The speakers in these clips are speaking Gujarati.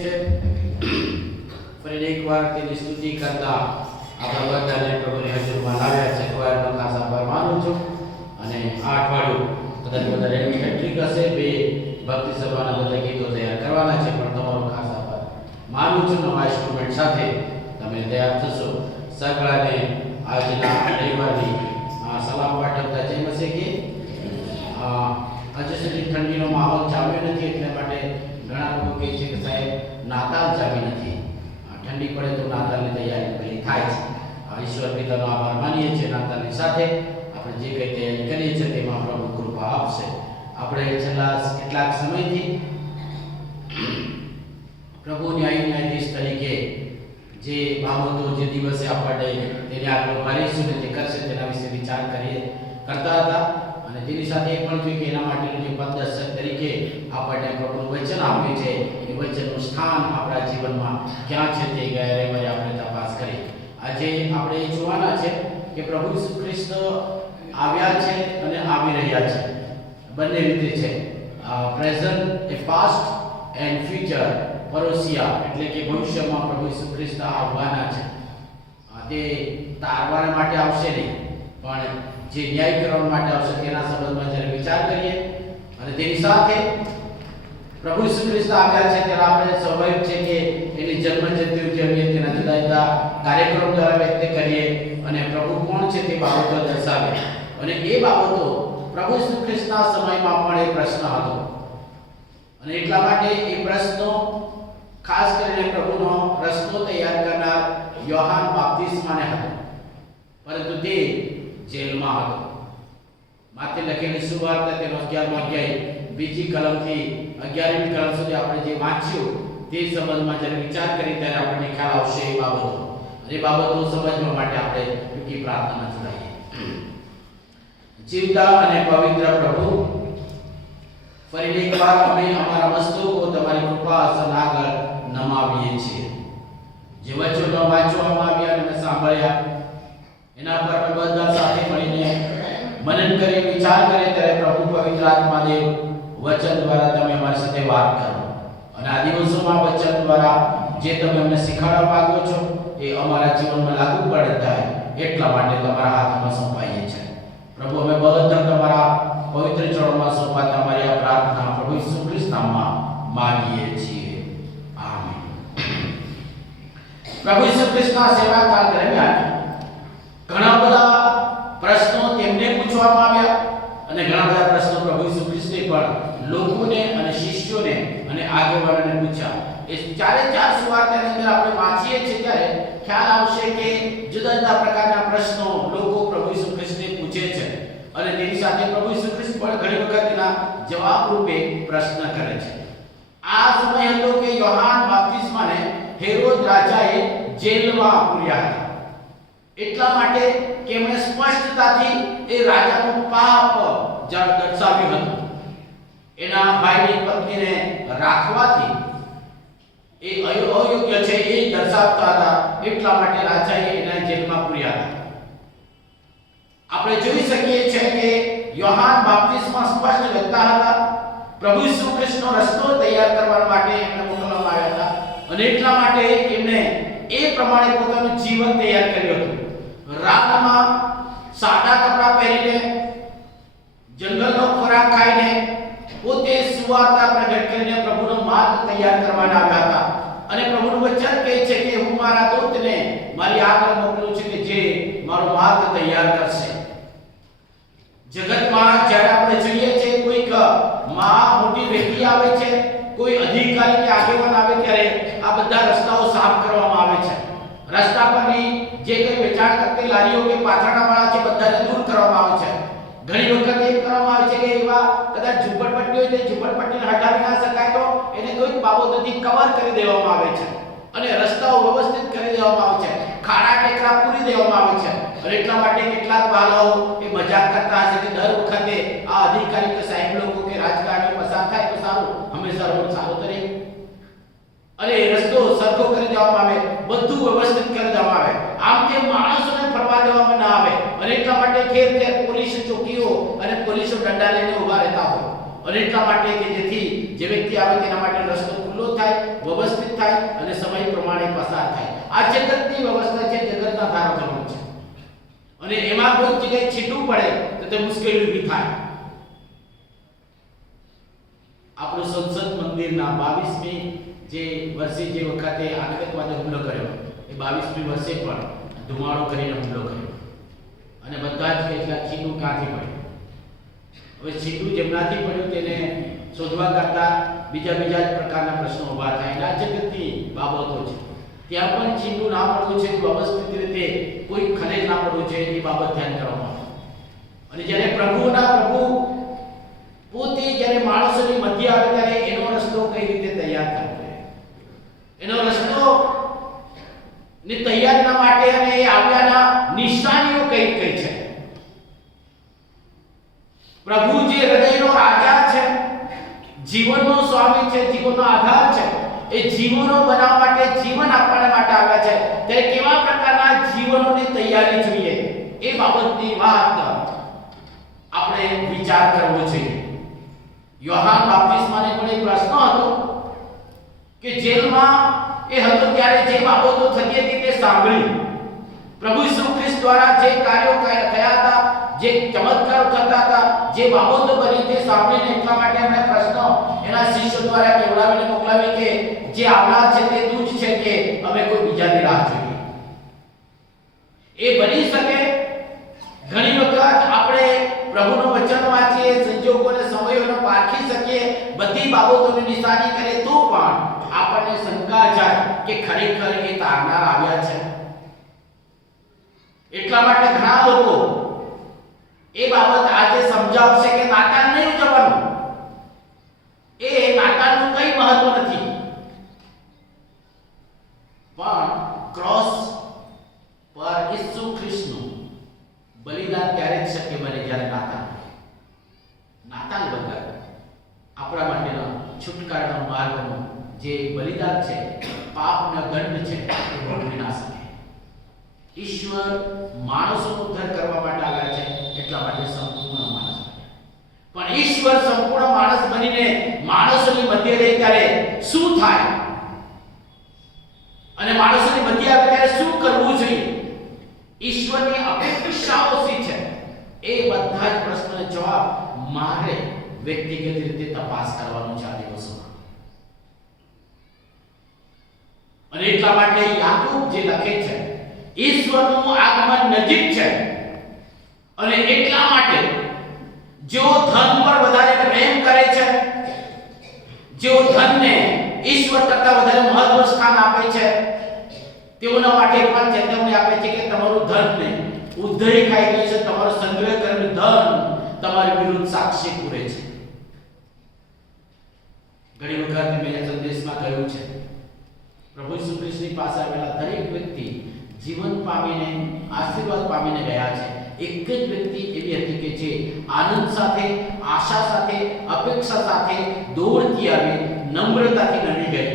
છે ફરી એકવાર તેની સ્તુતિ કરતા આપણા બધાને પ્રભુની હજુરમાં લાવ્યા છે. કોઈનો ખાસ આભાર માનું છું. અને આ અઠવાડિયું કદાચ વધારે હેટ્રિક હશે, બે ભક્તિ સભાના બધા ગીતો તૈયાર કરવાના છે, પણ તમારો ખાસ આભાર માનું છું. નવા ઇન્સ્ટ્રુમેન્ટ સાથે તમે તૈયાર થશો. સગળાને આજના રવિવારની સલામ પાઠવતા જય મસીહ કે હજુ સુધી ઠંડીનો માહોલ જામ્યો નથી, એટલા માટે ઘણા લોકો કહે છે કે સાહેબ નાતાલ જામી નથી. ઠંડી પડે તો નાતાલની તૈયારી પહેલી થાય છે. ઈશ્વર પિતાનો આભાર માનીએ છીએ. નાતાલની સાથે આપણે જે કંઈ તૈયારી કરીએ છીએ તેમાં પ્રભુ કૃપા આપશે. આપણે છેલ્લા કેટલાક સમયથી પ્રભુ ન્યાયાધીશ તરીકે જે બાબતો જે દિવસે આપણને તેની આગળ મારીશું ને તે કરશે તેના વિશે વિચાર કરતા હતા. અને તેની સાથે એ પણ જોયું કે એના માટેનું જે પદદર્શક તરીકે આપણને પ્રભુનું વચન આપ્યું છે, એ વચનનું સ્થાન આપણા જીવનમાં ક્યાં છે તે ગયા રવિવારે આપણે તપાસ કરી. આજે આપણે એ જોવાના છે કે પ્રભુ ઈસુ ખ્રિસ્ત આવ્યા છે અને આવી રહ્યા છે. બંને રીતે છે. પ્રેઝન્ટ એ પાસ્ટ એન્ડ ફ્યુચર પરોસિયા, એટલે કે ભવિષ્યમાં પ્રભુ ઈસુ ખ્રિસ્ત આવવાના છે. તે તારવા માટે આવશે નહીં, પણ જે ન્યાય કરવા માટે આવશે તેના સંબંધમાં જ્યારે વિચાર કરીએ અને તેની સાથે પ્રભુ ઈસુ ખ્રિસ્ત આવ્યા છે ત્યારે આપણે સ્વાભાવિક છે કે એની જન્મ જયંતિ ઉજવીએ, તેના જુદા જુદા કાર્યક્રમ દ્વારા વ્યક્ત કરીએ અને પ્રભુ કોણ છે તે બાબતો દર્શાવે. અને એ બાબતો પ્રભુ ઈસુ ખ્રિસ્તના સમયમાં પણ એ પ્રશ્ન હતો અને એટલા માટે એ પ્રશ્નો ખાસ કરીને પ્રભુનો રસ્તો તૈયાર કરનાર યોહાન બાપ્તિસ્માને હતો, પરંતુ તે જેલમાં હતો. માથે લખેલી સુવાર્તા તેનો 11મો અધ્યાય બીજી કલમથી 11મી કલમ સુધી આપણે જે વાંચ્યું તે સંબંધમાં જ્યારે વિચાર કરી ત્યારે આપણને ખ્યાલ આવશે એ બાબતો. અને એ બાબતો સમજવા માટે આપણે ટૂંકી પ્રાર્થના ચલાવીએ. જીવતા અને પવિત્ર પ્રભુ, ફરી એકવાર અમે અમારા મસ્તકો તમારી કૃપા આસન આગળ નમાવીએ છીએ. જે વચનો વાંચવામાં આવ્યા અને સાંભળ્યા એના પર અમે બધા સાથે મળીને મનન કરી વિચાર કરીએ ત્યારે પ્રભુ પવિત્ર આત્માદેવ વચન દ્વારા તમે અમારી સાથે વાત કરો અને આ દિવસોમાં વચન દ્વારા જે તમે અમને શીખવાડવા માંગો છો એ અમારા જીવનમાં લાગુ પડે થાય એટલા માટે તમારા હાથમાં સોંપાઈએ છીએ. પ્રભુ અમે બધા તમારા પવિત્ર ચરણોમાં સોંપાતા અમારી આ પ્રાર્થના પ્રભુ ઈસુ ખ્રિસ્તના નામમાં માંગીએ છીએ. આમીન. પ્રભુ ઈસુ ખ્રિસ્તના સેવાકાળ દરમિયાન ઘણા બધા પ્રશ્નો તેમને પૂછવામાં આવ્યા અને ઘણા બધા પ્રશ્નો પ્રભુ ઈસુ ખ્રિસ્તે પણ લોકોને અને શિષ્યોને અને આગેવાનોને પૂછ્યા. એ ચારે ચાર સુવાર્તાની અંદર આપણે વાંચીએ છીએ ત્યારે ખ્યાલ આવશે કે જુદા જુદા પ્રકારના પ્રશ્નો લોકો પ્રભુ ઈસુ ખ્રિસ્તને પૂછે છે અને તેની સાથે પ્રભુ ઈસુ ખ્રિસ્ત પણ ઘણી વખત એના જવાબ રૂપે પ્રશ્ન કરે છે. આ સમય હતો કે યોહાન બાપ્તિસ્માને હેરોદ રાજાએ જેલમાં પૂર્યા હતા. એટલા માટે કે એમણે સ્પષ્ટતાથી એ રાજાનું પાપ દર્શાવ્યું હતું. એના ભાઈની પત્નીને રાખવાથી એ અયોગ્ય છે એ દર્શાવતા હતા. એટલા માટે રાજાએ એના જેલમાં પૂર્યા હતા. આપણે જોઈ શકીએ છીએ કે યોહાન બાપ્તિસ્મા સ્પષ્ટ વ્યક્તા હતા. પ્રભુ ઈસુ ખ્રિસ્તનો રસ્તો તૈયાર કરવા માટે એમને મોકલવામાં આવ્યા હતા અને એટલા માટે એમને એ પ્રમાણે પોતાનું જીવન તૈયાર કર્યું હતું. રાતમાં સાદા કપડાં પહેરીને, જંગલનો ખોરાક ખાઈને, પોતે સુવાર્તા પ્રગટ કરીને પ્રભુનો માર્ગ તૈયાર કરવાના આવ્યા હતા. અને પ્રભુનું વચન કહે છે કે હું મારા દૂતને મારી આગળ મોકલું છું કે જે મારો માર્ગ તૈયાર કરશે. જગતમાં જ્યારે આપણે જોઈએ છીએ કોઈક મોટી વ્યક્તિ આવે છે, કોઈ અધિકારી કે આગેવાન આવે ત્યારે આ બધા રસ્તાઓ સાફ કરવામાં આવે છે. રસ્તા પરની જે કોઈ વેચાણ કરતી લારીઓ કે પાથરણાવાળા છે બધાને દૂર કરવામાં આવે છે. ઘણી વખત એમ કરવામાં આવે છે કે એવા કદાચ ઝૂંપડપટ્ટી હોય તો ઝૂંપડપટ્ટીને હટાવી ના શકાય તો એને કોઈક બાબતોથી કવર કરી દેવામાં આવે છે અને રસ્તાઓ વ્યવસ્થિત કરી દેવામાં આવે છે, ખાડા ટેકરા પૂરી દેવામાં આવે છે. અને એટલા માટે કેટલાક બાલાઓ એ મજાક કરતા હશે કે દર વખતે આ અધિકારી કે સાહેબ લોકો કે રાજકારણીઓ પસાર થાય તો સારું, હંમેશા રોડ સારો તો રહે અને રસ્તો સરખો કરી દેવામાં આવે, બધું વ્યવસ્થિત કરી દેવામાં આવે. આમ કે માણસોને ફરવા દેવામાં ના આવે અને એટલા માટે ખેર ખેર પોલીસ ચોકીઓ અને પોલીસો દંડા લઈને ઊભા રહેતા હોય અને એટલા માટે કે જેથી જે વ્યક્તિ આવે તેના માટે રસ્તો ખુલ્લો થાય, વ્યવસ્થિત થાય અને સમય પ્રમાણે પસાર થાય. આ જગતની વ્યવસ્થા છે, જગતના ધારો ધર્મ છે, અને એમાં કોઈ જગ્યાએ છીટવું પડે તો તે મુશ્કેલી ઊભી થાય. આપણું સંસદ મંદિરના 22મી જે વર્ષે જે વખતે આતંકવાદે હુમલો કર્યો એ 22મી વર્ષે પણ ધુમાડો કરીને હુમલો કર્યો અને બધા જ કેટલા છીટું ક્યાંથી પડ્યું. હવે છીટું જેમનાથી પડ્યું તેને શોધવા કરતા બીજા જ પ્રકારના પ્રશ્નો ઊભા થાય. આ જગતની બાબતો છે. ત્યાં પણ છીટું ના પડવું છે, વ્યવસ્થિત રીતે કોઈ ખલેલ ના પડવું છે, એ બાબત ધ્યાન કરવામાં આવે. અને જ્યારે પ્રભુ પોતે જ્યારે માણસોની મધ્ય આવે ત્યારે એનો રસ્તો કઈ રીતે તૈયાર કરવો, એનો રસ્તો ની તૈયારીના માટે અને એ આવ્યાના નિશાનીઓ કઈ કઈ છે. પ્રભુ જે હૃદયનો રાજા છે, જીવનનો સ્વામી છે, જીવનનો આધાર છે, એ જીવનો બનાવવા માટે, જીવન આપવા માટે આવ્યા છે. ત્યારે કેવા પ્રકારના જીવનોની તૈયારી જોઈએ એ બાબતની વાત આપણે વિચાર કરવો જોઈએ. યોહાન બાપ્તિસ્માને પણ એક પ્રશ્ન હતો કે જેલમાં એ હતો ત્યારે જે બાબતો થતી હતી તે સાંભળી, પ્રભુ ઈસુ ખ્રિસ્ત દ્વારા જે કાર્યો થયા હતા, જે ચમત્કારો થતા હતા, જે બાબતો બની તે સાંભળીને એટલા માટે એમણે પ્રશ્ન એના શિષ્યો દ્વારા કેવડાવીને મોકલાવી કે જે આવનાર છે તે તું જ છે કે અમે કોઈ બીજાની રાહ જોઈએ. એ બની શકે. ઘણી વખત આપણે પ્રભુનું વચન વાંચીએ, સંજોગોને સમયોને પારખી શકીએ, બધી બાબતોની નિશાની કરીએ તો પણ આપણને શંકા જાય કે ખરેખર એ તારનાર આવ્યા છે. એટલા માટે ઘણા લોકો એ બાબત આજે સમજાવશે કે નાતાલ નહીં ઉજવવાનું, એ નાતાલનું કઈ મહત્વ નથી. પણ ક્રોસ પર ઈસુ ખ્રિસ્તનું બલિદાન ત્યારે જ શક્ય બને જ્યારે નાતાલ વગર આપણા માટેનો છુટકારાનો માર્ગનો જે બલિદાન છે, પાપનો દંડ છે, એ ભોગવી ના શકે. ઈશ્વર માણસોનો ઉદ્ધાર કરવા માટે આવ્યા છે, એટલા માટે સંપૂર્ણ માણસ. પણ ઈશ્વર સંપૂર્ણ માણસ બનીને માણસોની મધ્ય રહે ત્યારે શું થાય અને માણસોની મધ્ય આવે ત્યારે શું કરવું જોઈએ, ઈશ્વરની અપેક્ષાઓ શી છે, એ બધા જ પ્રશ્નોનો જવાબ મારે વ્યક્તિગત રીતે તપાસ કરવાનો છે આ દિવસોમાં. અને એટલા માટે યાકૂબ જે લખે છે, ઈશ્વરનું આગમન નજીક છે અને એટલા માટે જેઓ ધન પર વધારે પ્રેમ કરે છે, જેઓ ધનને ઈશ્વર કરતા વધારે મહત્વ સ્થાન આપે છે, તેઓના માટે પણ ચેતવણી આપે છે કે તમારું ધન ને ઉધઈ ખાઈ ગયું છે, તમારો સંગ્રહ કરેલું ધન તમારી વિરુદ્ધ સાક્ષી પૂરે છે. ઘણી વખત મેં સંદેશમાં કહ્યું છે, પ્રભુ ઈસુ ખ્રિસ્તની પાસે આવેલા દરેક વ્યક્તિ જીવન પામીને, આશીર્વાદ પામીને ગયા છે. એક જ વ્યક્તિ એવી હતી કે જે આનંદ સાથે, આશા સાથે, અપેક્ષા સાથે દોડતી આવી, નમ્રતાથી નડી ગઈ,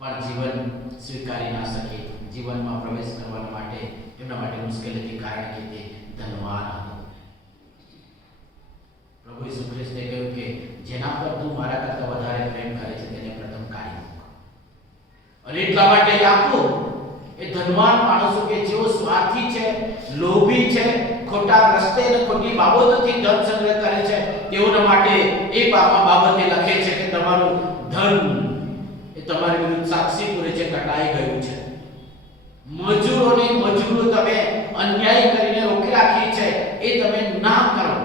પણ જીવન સ્વીકારી ના શકી. જીવનમાં પ્રવેશ કરવા માટે એમના માટે મુશ્કેલ હતી, કારણ કે તે ધનવાન હતો. પ્રભુ ઈસુ ખ્રિસ્તે કહ્યું કે જેના પર તું મારા કરતા વધારે પ્રેમ કરે છે તેને પ્રથમ કાઢી મૂક. અને એટલા માટે યાકૂબ એ ધનવાન માણસો કે જેઓ સ્વાર્થી છે, લોભી છે, ખોટા રસ્તે અને ખોટી બાબતોથી ધન સંગ્રહ કરે છે, તેઓના માટે એ બાબતે લખે છે કે તમારું ધન એ તમારી વિરુદ્ધ સાક્ષી પૂરે છે, કટાઈ ગયું છે. મજૂરોની મજૂરો તમે અન્યાય કરીને રોકી રાખી છે, એ તમે ના કરો.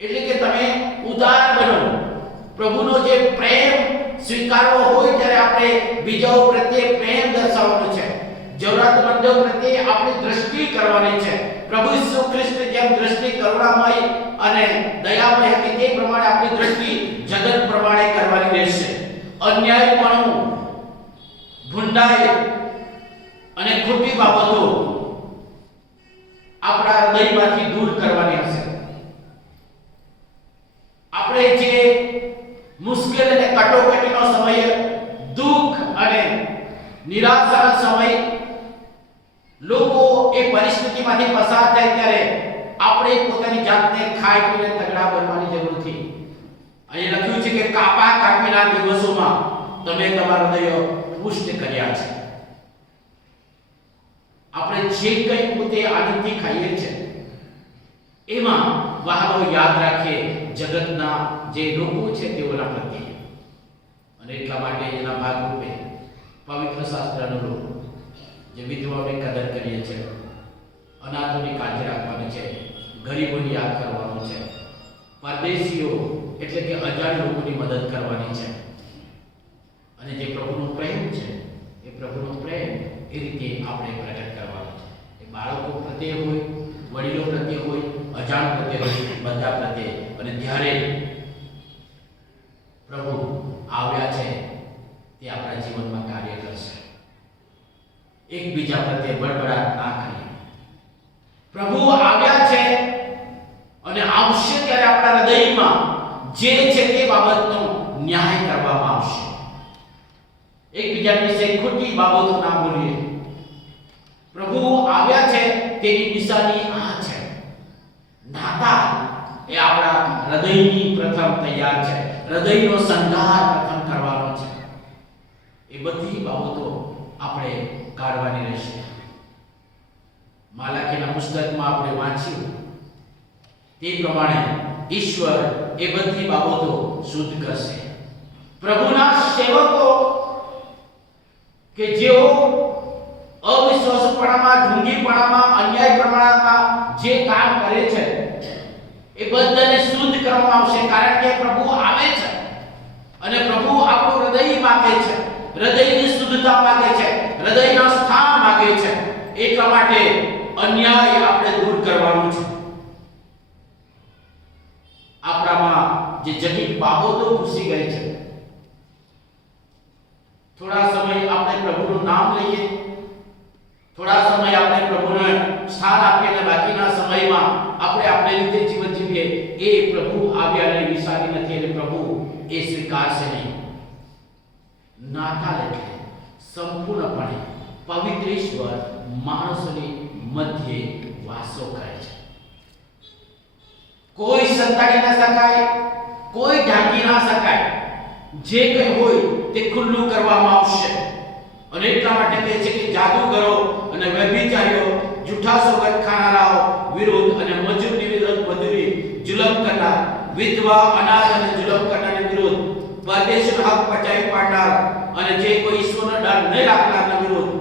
એટલે કે તમે ઉદાર બનો. પ્રભુનો જે પ્રેમ સ્વીકારવો હોય ત્યારે આપણે બીજાઓ પ્રત્યે પ્રેમ દર્શાવવાનો છે, જરૂરતમંદો પ્રત્યે આપણી દ્રષ્ટિ કરવાની છે. પ્રભુ ઈસુ ખ્રિસ્ત જેમ દ્રષ્ટિ કરુણામય અને દયામય હતી તે પ્રમાણે આપણી દ્રષ્ટિ જગત પ્રમાણે કરવાની રહેશે. અન્યાયપણું, ભૂંડાઈ અને ખોટી બાબતો આપણા હૃદયમાંથી દૂર કરવાની હશે. આપણે જે મુશ્કેલ અને કટોકટીનો સમય, દુઃખ અને નિરાશાનો સમય, લોકો એ પરિસ્થિતિમાંથી પસાર થાય ત્યારે આપણે પોતાની જાતને ખાઈ પીને તગડા બનવાની જરૂર નથી. અહીં લખ્યું છે કે કાપા કાપીના દિવસોમાં તમે તમારા હૃદયો પુષ્ટ કર્યા છે. આપણે જે કંઈ પોતે આનંદથી ખાઈએ છીએ એમાં વહાલો યાદ રાખીએ જગતના જે લોકો છે તેઓના પ્રત્યે. અને એટલા માટે એના ભાગરૂપે પવિત્ર શાસ્ત્ર અનુરૂપ જે વિધવાઓની કદર કરીએ છીએ, અનાથોની કાળજી રાખવાની છે, ગરીબોની યાદ કરવાનું છે, પરદેશીઓ એટલે કે અજાણ લોકોની મદદ કરવાની છે. અને જે પ્રભુનો પ્રેમ છે એ પ્રભુનો પ્રેમ એ રીતે આપણે પ્રગટ કરવાનો છે. એ બાળકો પ્રત્યે હોય, વડીલો પ્રત્યે હોય, અજાણ પ્રત્યે હોય, બધા પ્રત્યે. અને ત્યારે પ્રભુ આવ્યા છે તે આપણા જીવનમાં કાર્ય કરશે. એકબીજા પ્રત્યે બળબડાટ ના કરીએ. પ્રભુ આવ્યા છે અને આવશે ત્યારે આપણા હૃદયમાં જે છે તે બાબતનો ન્યાય કરવામાં આવશે. એકબીજા વિશે ખોટી બાબતો ના બોલીએ. પ્રભુ આવ્યા છે તેની નિશાની આ છે. નાતાલ એ આપણા હૃદયની પ્રથમ તૈયાર છે. હૃદયનો શણગાર પ્રથમ કરવાનો છે. એ બધી બાબતો આપણે કાઢવાની રહેશે. માલાકીના પુસ્તકમાં આપણે વાંચ્યું તે પ્રમાણે ઈશ્વર એ બધી બાબતો શુદ્ધ કરશે. પ્રભુના સેવકો કે જેઓ અવિશ્વાસપણામાં, ઢોંગીપણામાં, અન્યાયપણામાં જે કામ કરે છે એ બધાને શુદ્ધ કરવામાં આવશે. કારણ કે પ્રભુ આવે છે અને પ્રભુ આપણું હૃદય માંગે છે, હૃદયની શુદ્ધતા માંગે છે, હૃદયના સ્થાન માંગે છે. એટલા માટે અન્યાય આપણે દૂર કરવાનું છે. આપણામાં જે જટિલ બાબતો ઘૂસી ગઈ છે, થોડા સમય આપણે પ્રભુનું નામ લઈએ, થોડા સમય આપણે પ્રભુને સ્થાન આપીએ અને બાકીના સમયમાં આપણે આપણે રીતે જીવન જીવીએ. એ પ્રભુ આવ્યાની નિશાની નથી અને પ્રભુ એ સ્વીકારશે નહીં. નાતાલ એટલે સંપૂર્ણપણે પવિત્ર ઈશ્વર માણસોની મધ્યે વાસો કરે છે. કોઈ સંતાડી ના શકાય, કોઈ ઢાંકી ના શકાય. જે કંઈ હોય તે ખુલ્લું કરવામાં આવશે. અને એટલા માટે કહે છે કે જાદુગરો અને વ્યભિચારીઓ, જૂઠા સોગંદ ખાનારાઓ વિરુદ્ધ અને મજૂરની વિરુદ્ધ મજૂરી, જુલમ કરનાર, વિધવા, અનાથ અને જુલમ કરનારની વિરુદ્ધ, પરદેશીનો હક પચાવી પાડનાર અને જે કોઈ ઈશ્વરનો ડર નહીં રાખનારના વિરુદ્ધ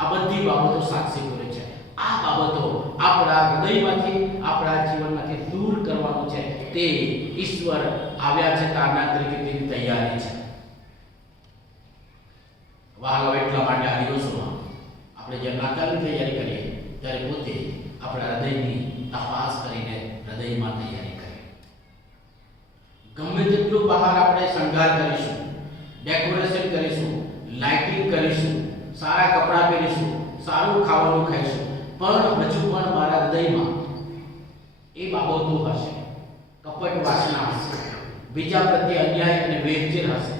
આ બધી બાબતો સાક્ષી બોલે છે. આ બાબતો આપણા હૃદયમાંથી, આપણા જીવનમાંથી દૂર કરવાનું છે. તે ઈશ્વર આવ્યા છે તારના તરીકે તેની તૈયારી છે. વહાલો એટલા માટે આ દિવસોમાં આપણે જે નાતાલની તૈયારી કરીએ ત્યારે પોતે આપણા હૃદયની તપાસ કરીને હૃદયમાં તૈયારી કરીએ. ગમે તેટલું બહાર આપણે શણગાર કરીશું, ડેકોરેશન કરીશું, લાઇટિંગ કરીશું, સારા કપડાં પહેરીશું, સારું ખાવાનું ખાઈશું, પણ હજુ પણ મારા હૃદયમાં એ બાબતો હશે. કપટ વાસના હશે, બીજા પ્રત્યે અન્યાય અને વેરઝેર હશે,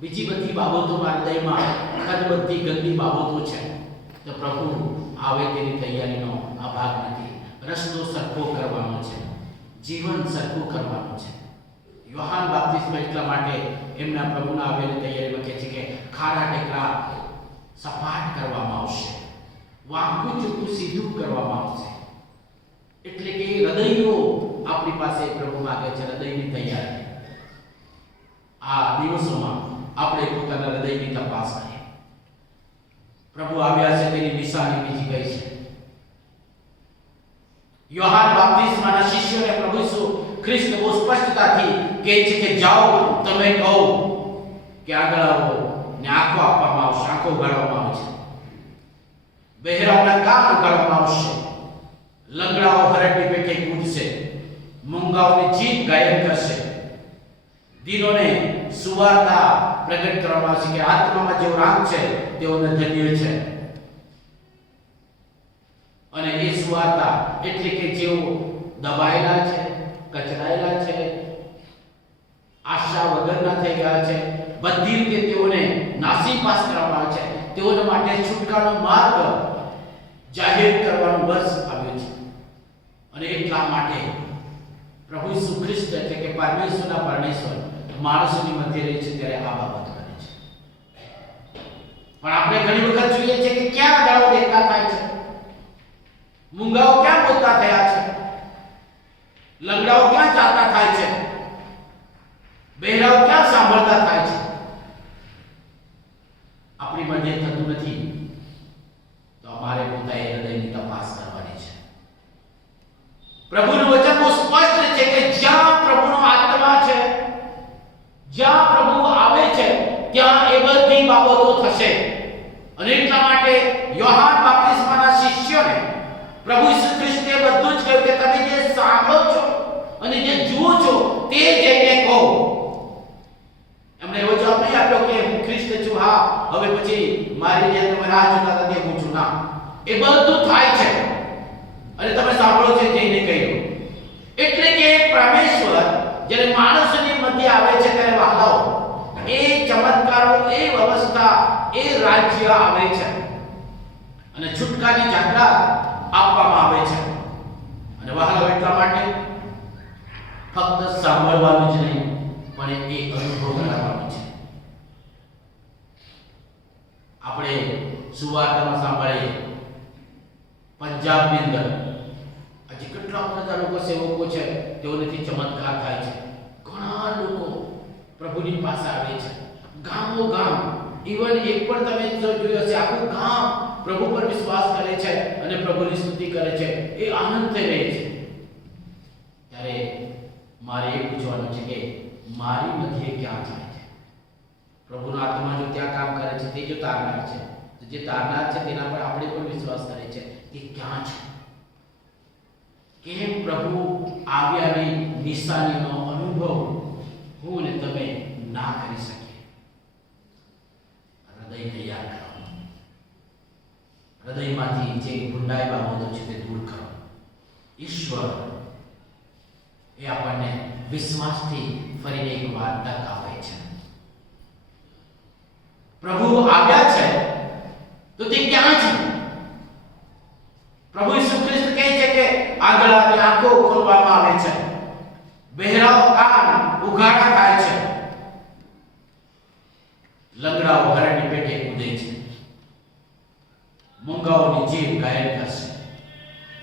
બીજી બધી બાબતો મારા હૃદયમાં બધી ગંદી બાબતો છે. તો પ્રભુ આવે તેની તૈયારીનો આ ભાગ નથી. રસ્તો સરખો કરવાનો છે, જીવન સરખું કરવાનું છે. યોહાન બાપ્તિસ્મા એટલા માટે એમના પ્રભુના આવેલી તૈયારીમાં કહે છે કે ખારા ટેકરા સપાટ કરવામાં આવશે, વાંકું ચૂકું સીધું કરવામાં આવશે. એટલે કે હૃદયો આપણી પાસે પ્રભુ માગે છે, હૃદયની તૈયારી. આ દિવસોમાં આપણે પોતાના હૃદયની તપાસ કરીએ. પ્રભુ આવ્યા છે તેની નિશાની બીજી કઈ છે? યોહાન બાપ્તિસ્માના શિષ્યોને પ્રભુ ઈસુ ખ્રિસ્ત બહુ સ્પષ્ટતાથી કહે છે કે જાઓ, તમે કહો કે આગળ આવો ને આંખો આપવામાં આવશે, આંખો ઉગાડવામાં આવશે, બહેરાઓના કાન ઉગાડવામાં આવશે, લંગડાઓ હરડની પેટે કૂદશે, મૂંગાઓની જીભ ગાયન કરશે, દીનોને સુવાર્તા પ્રગટ કરવામાં આવશે કે આત્મામાં જેઓ રાગ છે તેઓને ધન્ય છે. અને એ સુવાર્તા એટલે કે જેઓ દબાયેલા છે, કચરાયેલા છે, આશા વગરના થઈ ગયા છે, બધી રીતે તેઓને નાસીપાસ કરવામાં આવે છે, તેઓને માટે છૂટકાનો માર્ગ જાહેર કરવાનું વર્ષ આવ્યું છે. અને એટલા માટે પ્રભુ ઈસુ ખ્રિસ્ત એટલે કે પરમેશ્વરના પરમેશ્વર માણસોની મધ્ય રહે છે ત્યારે આ બાબત કરે છે. પણ આપણે ઘણી વખત જોઈએ છે કે ક્યાં ગાળો દેખતા થાય છે, મૂંગાઓ ક્યાં બોલતા થયા છે, લંગડાઓ ક્યાં ચાલતા થાય છે, બહેરાઓ ક્યાં સાંભળતા થાય છે. આપણી મધ્ય થતું નથી તો અમારે પોતાએ હૃદયની તપાસ કરવાની છે. પ્રભુનું વચન બહુ સ્પષ્ટ છે કે જ્યાં પ્રભુનો આત્મા છે, જ્યાં પ્રભુ આવે છે, ત્યાં એ બધી બાબતો થશે. અને એટલા માટે યોહાન બાપ્તિસ્માના શિષ્યોને પ્રભુ ઈસુ ખ્રિસ્તે બધું જ કહ્યું કે તમે જે સાંભળો છો અને જે જુઓ છો તે જઈને કહો. એમણે એવો જવાબ નહીં આપ્યો કે હું ખ્રિસ્ત છું, હા હવે પછી મારી જે તમે રાહ જોતા હતા તે હું છું. ના, એ બધું થાય છે અને તમે સાંભળો છો જઈને કહ્યું. એટલે કે પરમેશ્વર જ્યારે માણસની મધ્ય આવે છે ત્યારે વહાલાઓ એ ચમત્કારો, એ વ્યવસ્થા, એ રાજ્ય આવે છે અને છૂટકાની જાહેરાત આપવામાં આવે છે. અને વહાલાઓ એટલા માટે ફક્ત સાંભળવાનું જ નહીં પણ એ અનુભવ કરાવવાનું છે. આપણે સુવાર્તામાં સાંભળીએ પંજાબની અંદર હજી કેટલા બધા લોકો સેવકો છે તેઓનેથી ચમત્કાર થાય છે. ઘણા લોકો પ્રભુની પાસે આવે છે, ગામો ગામ, ઇવન એક પણ તમે જોયું હશે આખું ગામ પ્રભુ પર વિશ્વાસ કરે છે અને પ્રભુની સ્તુતિ કરે છે, એ આનંદ થઈ રહે છે. ત્યારે મારે એ પૂછવાનું છે કે મારી મધ્યે ક્યાં જાય છે? પ્રભુના આત્મા જો ત્યાં કામ કરે છે તે જો તારનાર છે, તો જે તારનાર છે તેના પર આપણે પણ વિશ્વાસ કરે છે તે ક્યાં છે? કેમ પ્રભુ આવ્યાની નિશાનીનો અનુભવ હું ને તમે ના કરી શકીએ? હૃદય તૈયાર કરો, હૃદયમાંથી જે ભૂંડાઈ બાબતો છે તે દૂર કરો. ઈશ્વર એ આપણને વિશ્વાસથી ફરીને એક વાર તક આપે છે. પ્રભુ આવ્યા છે તો તે ક્યાં છે? પ્રભુ ઈસુ ખ્રિસ્ત કહે છે કે આંધળાની આંખો ખોલવામાં આવે છે, બહેરાઓ કાન ઉઘાડા થાય છે, લંગડાઓ હરણની પેટે કૂદે છે, મૂંગાઓની જીભ ઘાયલ થશે.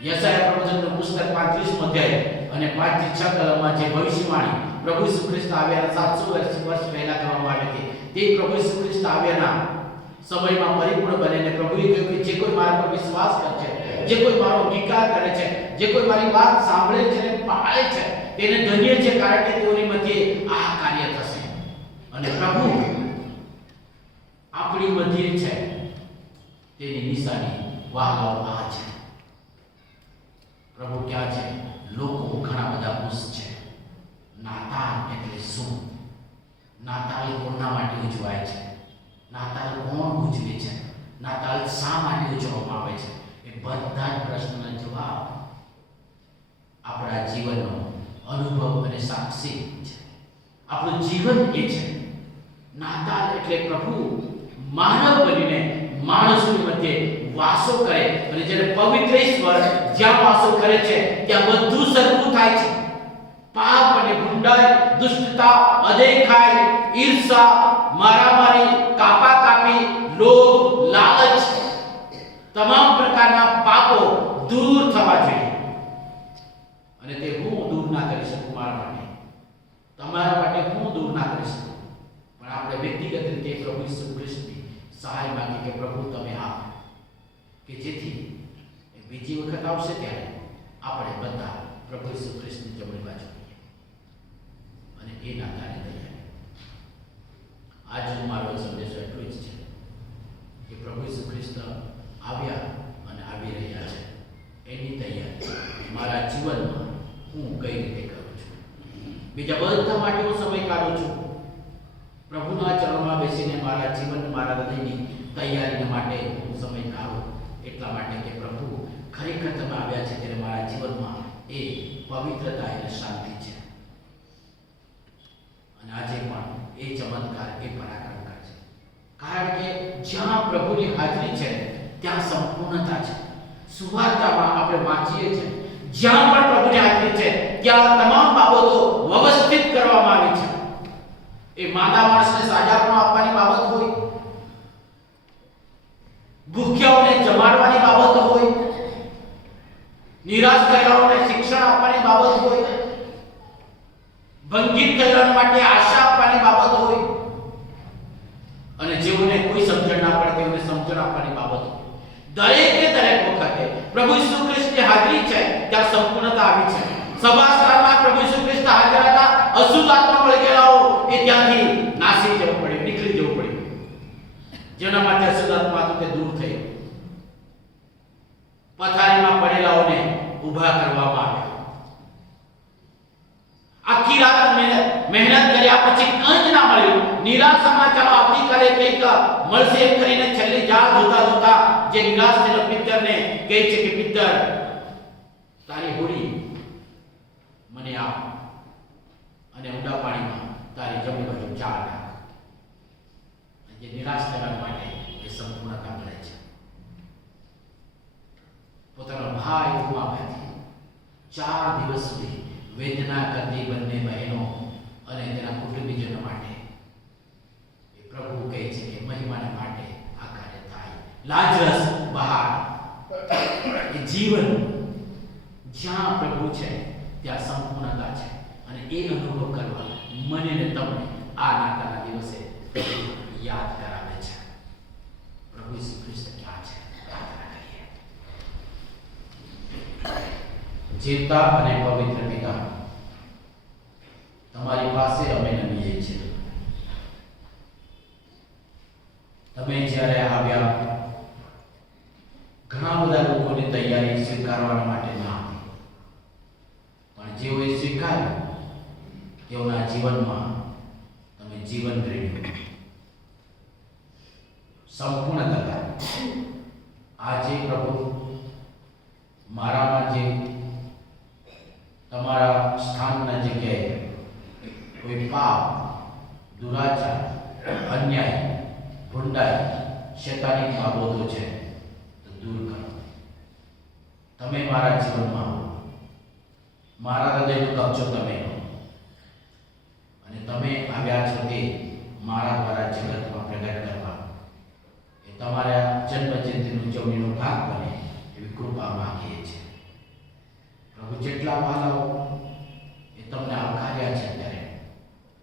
યશાયા પ્રવચનનું પુસ્તક 35 અધ્યાય અને 5 થી 6 કલમમાં જે ભવિષ્યવાણી પ્રભુ ઈસુ ખ્રિસ્ત આવ્યાના 700 વર્ષ પહેલા કરવામાં આવી હતી, તે પ્રભુ ઈસુ ખ્રિસ્ત આવ્યાના સમયમાં પરિપૂર્ણ બનીને પ્રભુએ કહ્યું કે જે કોઈ મારા પર વિશ્વાસ કરે છે, જે કોઈ મારો અંગીકાર કરે છે, જે કોઈ મારી વાત સાંભળે છે અને પાળે છે, તેને ધન્ય છે, કારણ કે તેઓની મધ્યે આ કાર્ય થશે. અને પ્રભુ આપણી મધ્યે છે તેની નિશાની વહાલાઓ આ છે. પ્રભુ ક્યાં છે? લોકો ઘણા બધા પૂછ છે નાતાલ એટલે શું? નાતાલ કોના માટે ઉજવાય છે? નાતાલ કોણ ઉજવે છે? નાતાલ શા માટે ઉજવવામાં આવે છે? એ બધા જ પ્રશ્નના જવાબ આપણા જીવનનો અનુભવ અને સાક્ષી છે. આપણું જીવન એ છે. નાતાલ એટલે પ્રભુ માનવ બનીને માણસોની મધ્યે વાસો કરે અને જ્યારે પવિત્ર ઈશ્વર જ્યાં વાસો કરે છે ત્યાં બધું સરખું થાય છે. પાપ અને ભૂંડાઈ, દુષ્ટતા, અદેખાઈ, ઈર્ષા, મારામારી, કાપાકાપી, લોભ, લાલચ, તમામ પ્રકારના પાપો દૂર થવા જોઈએ. અને તે હું દૂર ના કરી શકું મારા માટે, તમારા માટે હું દૂર ના કરી શકું, પણ આપણે વ્યક્તિગત રીતે પ્રભુ ઈસુ ખ્રિસ્તની સહાય માંગી કે પ્રભુ તમે આપ, કે જેથી બીજી વખત આવશે ત્યારે આપણે બધા પ્રભુ ઈસુ ખ્રિસ્તની જમણી બાજુ અને એ નાતાની તૈયારી. આજનો મારો સંદેશો એટલો જ છે કે પ્રભુ ઈસુ ખ્રિસ્ત આવ્યા અને આવી રહ્યા છે, એની તૈયારી મારા જીવનમાં હું કઈ રીતે કરું છું. બીજા બધા માટે હું સમય કાઢું છું. પ્રભુના ચરણમાં બેસીને મારા જીવન, મારા હૃદયની તૈયારી માટે હું સમય કાઢું, એટલા માટે કે પ્રભુ ખરેખર તમે આવ્યા છે ત્યારે મારા જીવનમાં એ પવિત્રતા અને શાંતિ છે. અને આજે પણ એ ચમત્કાર, એ પરાક્રમ કરે છે, કારણ કે જ્યાં પ્રભુની હાજરી છે ત્યાં સંપૂર્ણતા છે. સુવાર્તામાં આપણે વાંચીએ છીએ જ્યાં પણ પ્રભુની હાજરી છે ત્યાં તમામ બાબતો વ્યવસ્થિત કરવામાં આવી છે. એ માંદા માણસને સાજાપણું આપવાની બાબત હોય, અને જેઓને કોઈ સમજણ ના પડે તેઓને સમજણ આપવાની બાબત દરેક વખતે પ્રભુ ઈસુ ખ્રિસ્તની હાજરી છે ત્યાં સંપૂર્ણતા આવી છે. સભાસ્થાનમાં પ્રભુ ઈસુ ખ્રિસ્ત હાજર હતા. અશુદ્ધ આત્મા મળી ગયેલાઓ એ ત્યાંથી નાસી જવું પડ્યું, નીકળી જવું પડ્યું. જેના માટે અશુદ્ધ આત્મા હતું તે દૂર થઈ. પથારીમાં પડેલાઓને ઊભા કરવામાં આવ્યા. આખી રાત મહેનત કર્યા પછી કંઈ ના મળ્યું. નિરાશામાં ચાલો આવતીકાલે કંઈક મળશે એમ કરીને છેલ્લી જાળ જોતા જે નિરાશ થયેલો પિત્તરને કહે છે કે પિત્તર, તારી હોડી મને આપ અને ઊંડા પાણીમાં તારી જમણી બાજુ ચાળ નાખ. જે નિરાશ થવા માટે એ સંપૂર્ણતા મળે છે. પોતાનો ભાઈ ગુમાવ્યાથી 4 દિવસ સુધી વેદના કરતી બંને બહેનો અને તેના કુટુંબીજનો માટે એ પ્રભુ કહે છે કે મહિમાને માટે આ કાર્ય થાય. લાજરસ બહાર. એ જીવન જ્યાં પ્રભુ છે ત્યાં સંપૂર્ણતા છે. અને એ અનુભવ કરવા મને ને તમને આ નાતાના દિવસે યાદ કરાવે છે. પ્રભુ ઈસુ ખ્રિસ્ત ક્યાં છે? પ્રાર્થના કરીએ. જીવતા અને પવિત્ર પિતા, તમારી પાસે અમે નમીએ છીએ. તમે જ્યારે આવ્યા, ઘણા બધા લોકોની તૈયારી સ્વીકારવા માટે ના હતી, પણ જેઓએ સ્વીકાર્યું તેઓના જીવનમાં તમે જીવન રેડ્યું, સંપૂર્ણતા. આજે પ્રભુ મારામાં જે તમારા સ્થાનના જગ્યાએ કોઈ પાપ, દુરાચાર, અન્યાય, ભૂંડાઈ, શૈતાનિક બાબતો છે તો દૂર કરો. તમે મારા જીવનમાં મારા હૃદયનો કબજો તમે લો અને તમે આવ્યા છો તે મારા દ્વારા જગતમાં પ્રગટ કરવા. એ તમારા જન્મજયંતિની ઉજવણીનો ભાગ બને એવી કૃપા માંગીએ છીએ. પ્રભુ, જેટલા વાલાઓ એ તમને આવકાર્યા છે ત્યારે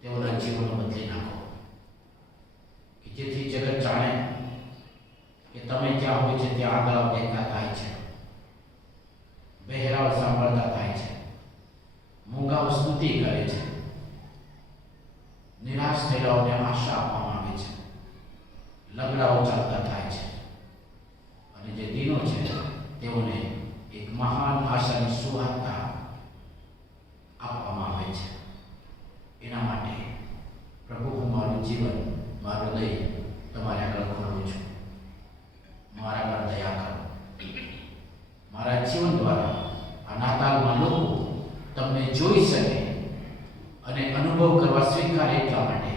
તેઓના જીવનો બદલી નાખો, કે જેથી જગત જાણે કે તમે જ્યાં હોય છે ત્યાં આગળ દેખતા થાય છે, બહેરાઓ સાંભળતા થાય છે, મૂંગાઓ સ્તુતિ કરે છે, નિરાશ થયેલાઓને આશા આપવામાં આવે છે, લગડાઓ ચાલતા થાય છે અને જે દિનો છે તેઓને એક મહાન આશાની સુવાર્તા આપવામાં આવે છે. એના માટે પ્રભુ, હું મારું જીવન, મારું હૃદય તમારે આગળ ખોલું છું. મારા પર દયા કરો. મારા જીવન દ્વારા આ નાતાલમાં લોકો તમને જોઈ શકે અને અનુભવ કરવા સ્વીકારે એટલા માટે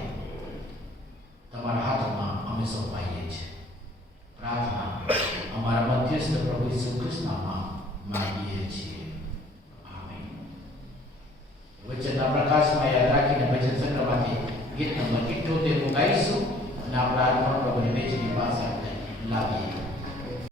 તમારા હાથમાં અમે સોંપાઈએ છીએ. પ્રાર્થના અમારા મધ્યસ્થ પ્રભુ ઈસુ ખ્રિસ્તનામાં માંગીએ છીએ. આમેન. વચનના પ્રકાશમાં યાદ